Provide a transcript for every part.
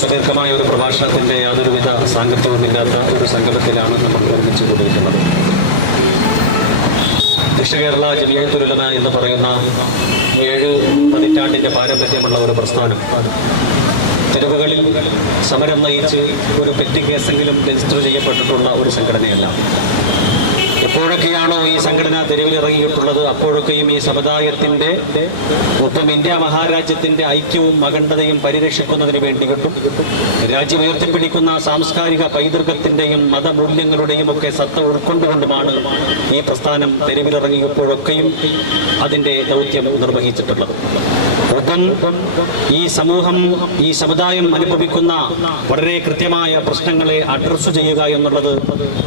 സുദീർഘമായ ഒരു പ്രഭാഷണത്തിൻ്റെ യാതൊരുവിധ സാങ്കത്യവുമില്ലാത്ത ഒരു സംഗമത്തിലാണ് നമ്മൾ ഒരുമിച്ച് കൂടിയിരിക്കുന്നത്. ദക്ഷിണ കേരള ജമിയത്തുൽ ഉലമ എന്ന് പറയുന്ന 7 പതിറ്റാണ്ടിൻ്റെ പാരമ്പര്യമുള്ള ഒരു പ്രസ്ഥാനം തെരുവുകളിൽ സമരം നയിച്ച് ഒരു പെറ്റി കേസെങ്കിലും രജിസ്റ്റർ ചെയ്യപ്പെട്ടിട്ടുള്ള ഒരു സംഘടനയല്ല. എപ്പോഴൊക്കെയാണോ ഈ സംഘടന തെരുവിലിറങ്ങിയിട്ടുള്ളത് അപ്പോഴൊക്കെയും ഈ സമുദായത്തിൻ്റെ മൊത്തം ഇന്ത്യ മഹാരാജ്യത്തിൻ്റെ ഐക്യവും അഖണ്ഡതയും പരിരക്ഷിക്കുന്നതിന് വേണ്ടിയിട്ടും രാജ്യം ഉയർത്തിപ്പിടിക്കുന്ന സാംസ്കാരിക പൈതൃകത്തിൻ്റെയും മതമൂല്യങ്ങളുടെയും ഒക്കെ സത്ത ഉൾക്കൊണ്ടുകൊണ്ടുമാണ് ഈ പ്രസ്ഥാനം തെരുവിലിറങ്ങിയപ്പോഴൊക്കെയും അതിൻ്റെ ദൗത്യം നിർവഹിച്ചിട്ടുള്ളത്. ഒപ്പം ഈ സമൂഹം, ഈ സമുദായം അനുഭവിക്കുന്ന വളരെ കൃത്യമായ പ്രശ്നങ്ങളെ അഡ്രസ്സ് ചെയ്യുക എന്നുള്ളത്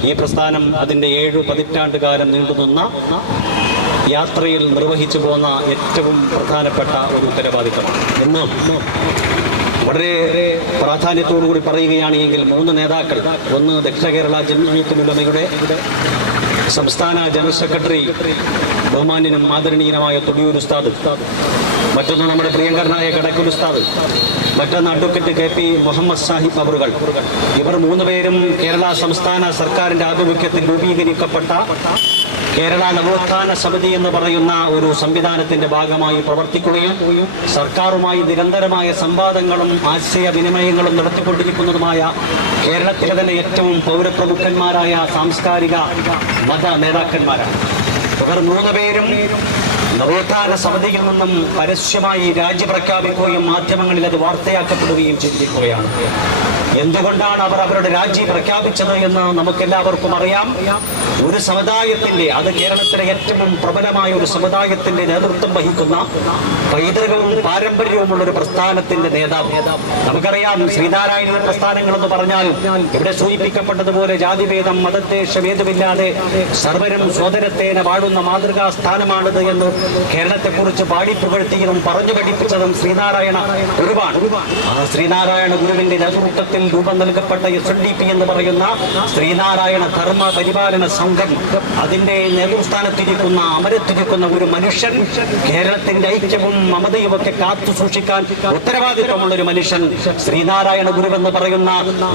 ഈ പ്രസ്ഥാനം അതിൻ്റെ 7 പതിറ്റാണ്ട് കാലം നീണ്ടുനിന്ന യാത്രയിൽ നിർവഹിച്ചു പോന്ന ഏറ്റവും പ്രധാനപ്പെട്ട ഒരു ഉത്തരവാദിത്തമാണ്. ഇന്ന് വളരെ പ്രാധാന്യത്തോടുകൂടി പറയുകയാണെങ്കിൽ 3 നേതാക്കൾ, ഒന്ന് ദക്ഷിണ കേരള ജമിയത്തുൽ ഉലമയുടെ സംസ്ഥാന ജനറൽ സെക്രട്ടറി ബഹുമാന്യനും ആദരണീയനുമായ തൊടിയൂർ ഉസ്താദ്, മറ്റൊന്ന് നമ്മുടെ പ്രിയങ്കരനായ കടക്കൽ ഉസ്താദ്, മറ്റൊന്ന് അഡ്വക്കേറ്റ് KP മുഹമ്മദ് സാഹിബ് അവറുകൾ. ഇവർ 3 പേരും കേരള സംസ്ഥാന സർക്കാരിൻ്റെ ആഭിമുഖ്യത്തിൽ രൂപീകരിക്കപ്പെട്ട കേരള നവോത്ഥാന സമിതി എന്ന് പറയുന്ന ഒരു സംവിധാനത്തിന്റെ ഭാഗമായി പ്രവർത്തിക്കുകയും സർക്കാരുമായി നിരന്തരമായ സംവാദങ്ങളും ആശയവിനിമയങ്ങളും നടത്തിക്കൊണ്ടിരിക്കുന്നതുമായ കേരളത്തിലെ തന്നെ ഏറ്റവും പൗരപ്രമുഖന്മാരായ സാംസ്കാരിക മത നേതാക്കന്മാരാണ്. ഇവർ 3 പേരും നവോത്ഥാന സമിതിയിൽ നിന്നും പരസ്യമായി രാജി പ്രഖ്യാപിക്കുകയും മാധ്യമങ്ങളിൽ അത് വാർത്തയാക്കപ്പെടുകയും ചെയ്തിരിക്കുകയാണ്. എന്തുകൊണ്ടാണ് അവർ അവരുടെ രാജി പ്രഖ്യാപിച്ചത് എന്ന് നമുക്കെല്ലാവർക്കും അറിയാം. ഒരു സമുദായത്തിന്റെ, അത് കേരളത്തിലെ ഏറ്റവും പ്രബലമായ ഒരു സമുദായത്തിന്റെ നേതൃത്വം വഹിക്കുന്ന പൈതൃകവും പാരമ്പര്യവുമുള്ള ഒരു പ്രസ്ഥാനത്തിന്റെ നേതാവ്. നമുക്കറിയാം, ശ്രീനാരായണ പ്രസ്ഥാനങ്ങൾ എന്ന് പറഞ്ഞാൽ ഇവിടെ സൂചിപ്പിക്കപ്പെട്ടതുപോലെ ജാതിഭേദം മതദ്വേഷഭേദമില്ലാതെ സർവരും സോദരത്തേന വാഴുന്ന മാതൃകാ സ്ഥാനമാണിത് എന്ന് കേരളത്തെക്കുറിച്ച് പാടിപ്പുകഴ്ത്തിയതും പറഞ്ഞു പഠിപ്പിച്ചതും ശ്രീനാരായണ ഗുരുവാണ്. ആ ശ്രീനാരായണ ഗുരുവിന്റെ നേതൃത്വത്തിൽ രൂപം നൽകപ്പെട്ട SNDP എന്ന് പറയുന്ന ശ്രീനാരായണ ധർമ്മ പരിപാലന സംഘം, അതിന്റെ നേതൃസ്ഥാനത്തിരിക്കുന്ന അമരത്തിരിക്കുന്ന ഒരു മനുഷ്യൻ, കേരളത്തിന്റെ ഐക്യവും മമതയും ഒക്കെ കാത്തു സൂക്ഷിക്കാൻ ഉത്തരവാദിത്വമുള്ള ഒരു മനുഷ്യൻ, ശ്രീനാരായണ ഗുരു എന്ന് പറയുന്ന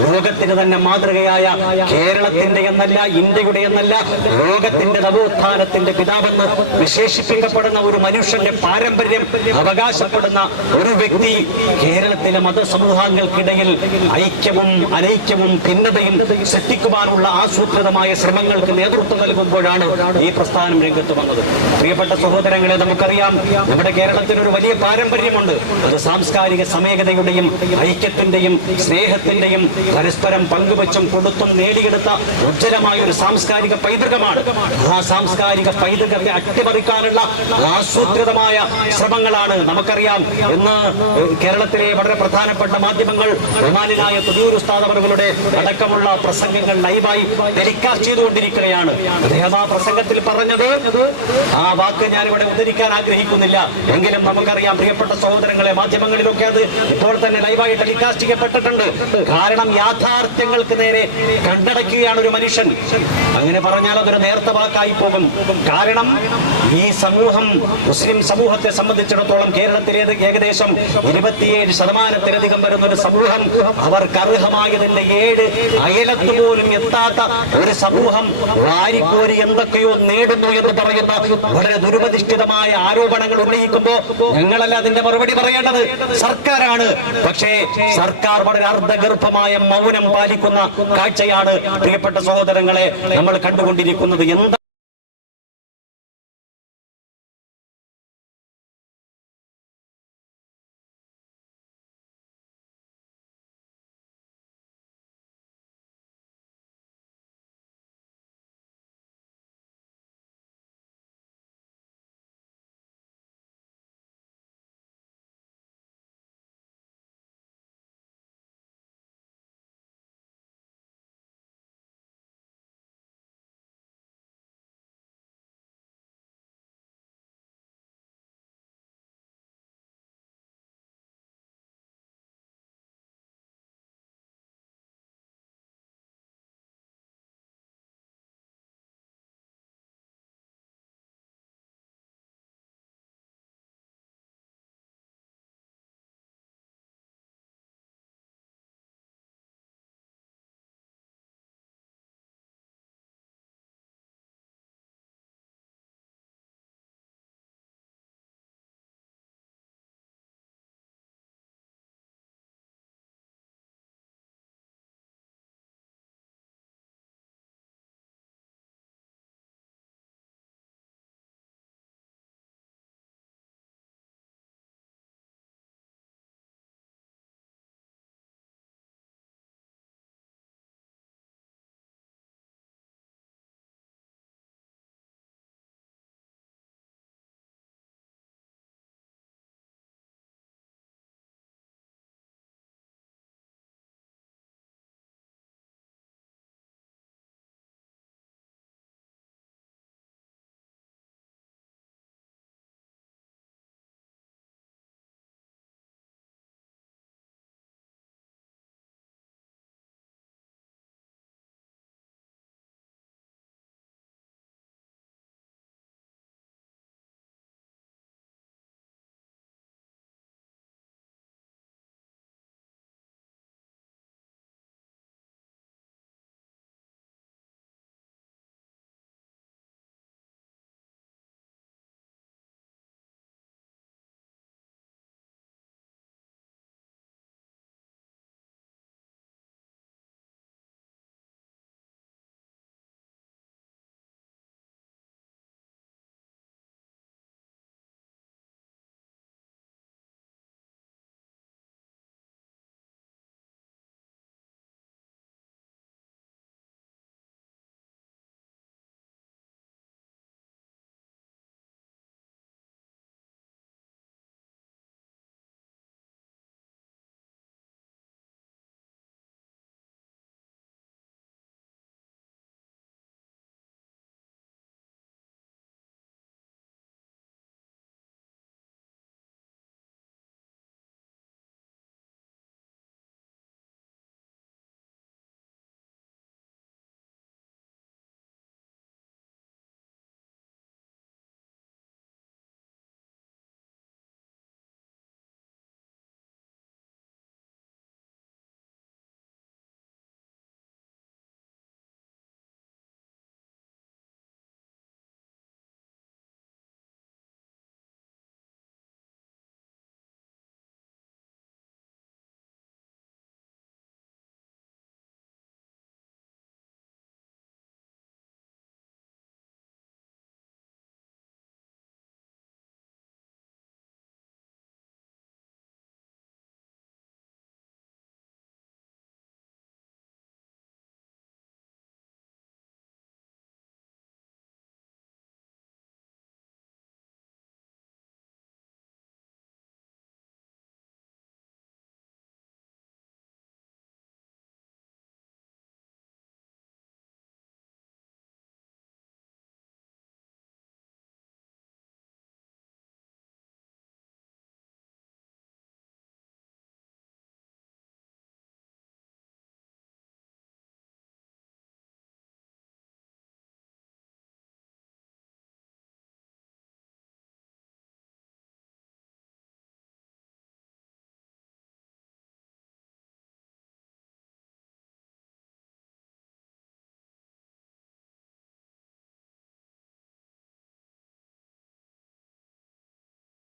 ലോകത്തിന് തന്നെ മാതൃകയായ, കേരളത്തിന്റെ എന്നല്ല ഇന്ത്യയുടെ എന്നല്ല ലോകത്തിന്റെ നവോത്ഥാനത്തിന്റെ പിതാവെന്ന് വിശേഷിപ്പിക്കപ്പെടുന്ന ഒരു മനുഷ്യന്റെ പാരമ്പര്യം അവകാശപ്പെടുന്ന ഒരു വ്യക്തി കേരളത്തിലെ മതസമൂഹങ്ങൾക്കിടയിൽ ഐക്യവും അനൈക്യവും ഭിന്നതയും സൃഷ്ടിക്കുവാനുള്ള ആസൂത്രിതമായ ശ്രമങ്ങൾക്ക് നേതൃത്വം നൽകുമ്പോഴാണ് ഈ പ്രസ്ഥാനം രംഗത്ത് വന്നത്. പ്രിയപ്പെട്ട സഹോദരങ്ങളെ, നമുക്കറിയാം, നമ്മുടെ കേരളത്തിന് ഒരു വലിയ പാരമ്പര്യമുണ്ട്. അത് സാംസ്കാരിക സമേകതയുടെയും ഐക്യത്തിന്റെയും സ്നേഹത്തിന്റെയും പരസ്പരം പങ്കുവച്ചും കൊടുത്തും നേടിയെടുത്ത ഉജ്ജ്വലമായ ഒരു സാംസ്കാരിക പൈതൃകമാണ്. ആ സാംസ്കാരിക പൈതൃകത്തെ അട്ടിമറിക്കാനുള്ള ആസൂത്രിതമായ ശ്രമങ്ങളാണ് നമുക്കറിയാം. ഇന്ന് കേരളത്തിലെ വളരെ പ്രധാനപ്പെട്ട മാധ്യമങ്ങൾ ബഹുമാന്യനായ തൊടിയൂർ ഉസ്താദ് അവരുടെ അടക്കമുള്ള പ്രസംഗങ്ങൾ ലൈവായി ടെലികാസ്റ്റ് ചെയ്തുകൊണ്ടിരിക്കുകയാണ്. അദ്ദേഹം ആ പ്രസംഗത്തിൽ പറഞ്ഞത്, ആ വാക്ക് ഞാനിവിടെ ഉദ്ധരിക്കാൻ ആഗ്രഹിക്കുന്നില്ല, എങ്കിലും നമുക്കറിയാം പ്രിയപ്പെട്ട സഹോദരങ്ങളെ, മാധ്യമങ്ങളിലൊക്കെ അത് ഇപ്പോൾ തന്നെ ലൈവായി ടെലികാസ്റ്റ് ചെയ്യപ്പെട്ടിട്ടുണ്ട്. കാരണം യാഥാർത്ഥ്യങ്ങൾക്ക് നേരെ കണ്ടടക്കുകയാണ് ഒരു മനുഷ്യൻ. അങ്ങനെ പറഞ്ഞാൽ അതൊരു നേർത്ത വാക്കായി പോകും. കാരണം ഈ സമൂഹം, മുസ്ലിം സമൂഹത്തെ സംബന്ധിച്ചിടത്തോളം കേരളത്തിലെ ഏകദേശം 27% വരുന്ന ഒരു സമൂഹം, അവർക്ക് അർഹമായതിന്റെ 7 അയലത്ത് പോലും എത്താത്ത ഒരു സമൂഹം വാരിക്കോരി എന്തൊക്കെയോ നേടുന്നു എന്ന് പറയുന്ന വളരെ ദുരുപദിഷ്ഠിതമായ ആരോപണങ്ങൾ ഉന്നയിക്കുമ്പോൾ ഞങ്ങളല്ല അതിന്റെ മറുപടി പറയേണ്ടത്, സർക്കാരാണ്. പക്ഷേ സർക്കാർ വളരെ അർദ്ധഗർഭമായ മൗനം പാലിക്കുന്ന കാഴ്ചയാണ് പ്രിയപ്പെട്ട സഹോദരങ്ങളെ നമ്മൾ കണ്ടുകൊണ്ടിരിക്കുന്നത്.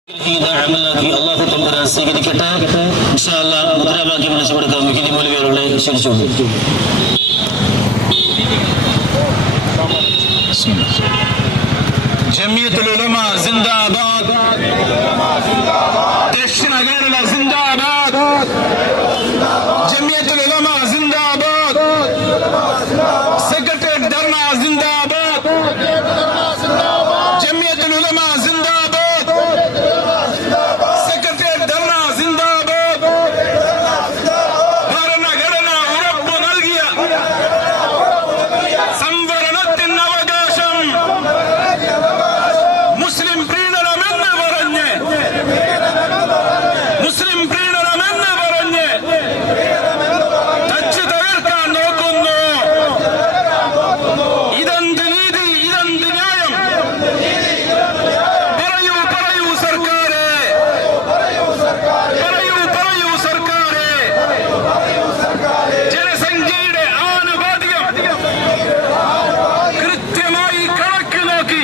അള്ളാഹു തമ്പുരാൻ സ്വീകരിക്കട്ടെ. ഇൻഷാ അല്ലാഹ് മുദ്രാവാക്യം വിളിച്ചു കൊടുക്കാൻ മുഹിദി മൗലവികളെ ക്ഷണിച്ചു. ജമിയത്തുൽ ഉലമ സിന്ദാബാദ്, ദക്ഷിണ കേരള സിന്ദാബാദ്, ജമിയത്തുൽ ഉലമ സിന്ദാബാദ്, സെക്രട്ടേറിയറ്റ് ധർണ സിന്ദാബാദ്, ജമിയത്തുൽ ഉലമ സിന്ദാബാദ്, സെക്രട്ടേറിയറ്റ് ധർണ സിന്ദാബാദ്. ഭരണഘടന ഉറപ്പു നൽകിയ സംവരണത്തിന് അവകാശം മുസ്ലിം പ്രീണനമെന്ന് പറഞ്ഞ് തച്ച് തകർക്കാൻ നോക്കുന്നു. ഇതെന്ത് നീതി, ഇതെന്ത് ന്യായം? പറയൂ പറയൂ സർക്കാരെ, പറയൂ സർക്കാരെ. ജനസംഖ്യയുടെ ആനുപാതികം കൃത്യമായി കണക്ക് നോക്കി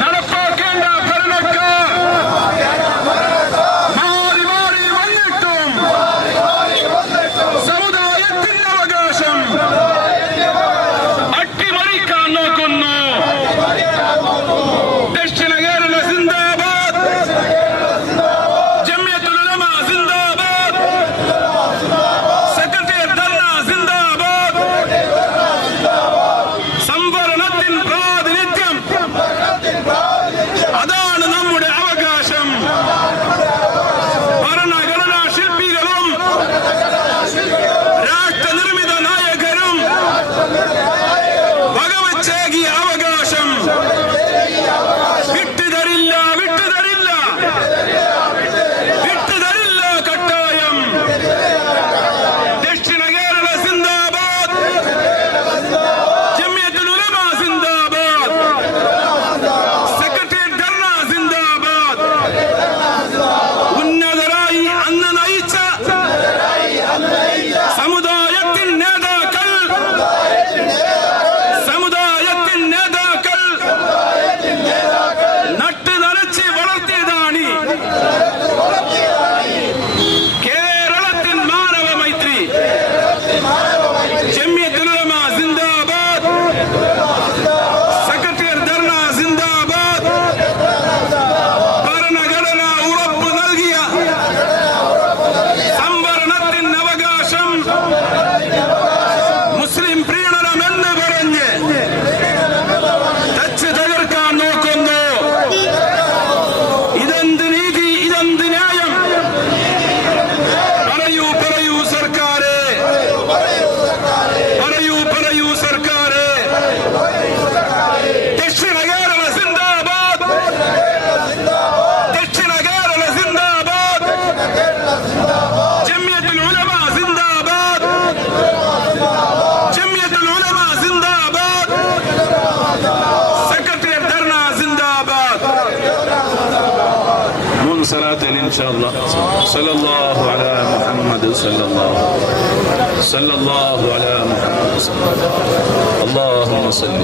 നടപ്പാക്കേണ്ട ഭരണക്കാർ മാറി മാറി വന്നിട്ടും സമുദായത്തിന്റെ അവകാശം അട്ടിമറിക്കാൻ നോക്കുന്നു. ദക്ഷിണ കേരള സിന്ദാബാദ്, ജമിയത്തുൽ ഉലമ സിന്ദാബാദ്, സെക്രട്ടേറിയറ്റ് ധർണ സിന്ദാബാദ്. സംവരണത്തിൻ പ്രാതിനിധ്യം, അതാണ് നമ്മുടെ അവകാശം. ഭരണഘടനാ ശില്പികളും രാഷ്ട്രനിർമ്മിത നായകരും വകവച്ചേകിയ അവകാശം വിട്ടുതരില്ല, വിട്ടുതരില്ല, വിട്ടുതരില്ല കട്ടായം. ദക്ഷിണ കേരള സിന്ദാബാദ്, ജമിയത്തുൽ ഉലമ സിന്ദാബാദ്, സെക്രട്ടേറിയറ്റ് ധർണ സിന്ദാബാദ്. ഉന്നതരായി അന്ന് നയിച്ച സമുദായത്തിൻ നേതാക്കൾ, സമുദായത്തിൻ നേതാക്കൾ നട്ട് നനച്ച് വളർത്തിയതാണ് കേരളത്തിൻ മാനവ മൈത്രി. ജമിയത്തുൽ ഉലമ സിന്ദാബാദ്, സെക്രട്ടേറിയറ്റ് ധർണ സിന്ദാബാദ്. ഭരണഘടന ഉറപ്പു നൽകിയ സംവരണത്തിന് അവകാശം മുസ്ലിം പ്രീണനമെന്ന് പറഞ്ഞ് തച്ച് തകർക്കാൻ നോക്കുന്നു. ഇതെന്ത് നീതി, ഇതെന്ത് ന്യായം? പറയൂ പറയൂ സർക്കാരെ, പറയൂ പറയൂ സർക്കാരെ. ദക്ഷിണ കേരള സിന്ദാബാദ്, ദക്ഷിണ കേരള സിന്ദാബാദ്, ജമിയത്തുൽ ഉലമ സിന്ദാബാദ്, ജമിയത്തുൽ ഉലമ സിന്ദാബാദ്, സെക്രട്ടേറിയറ്റ് ധർണ സിന്ദാബാദ്. منصرات ان شاء الله. صلى الله على محمد، صلى الله على محمد. اللهم صل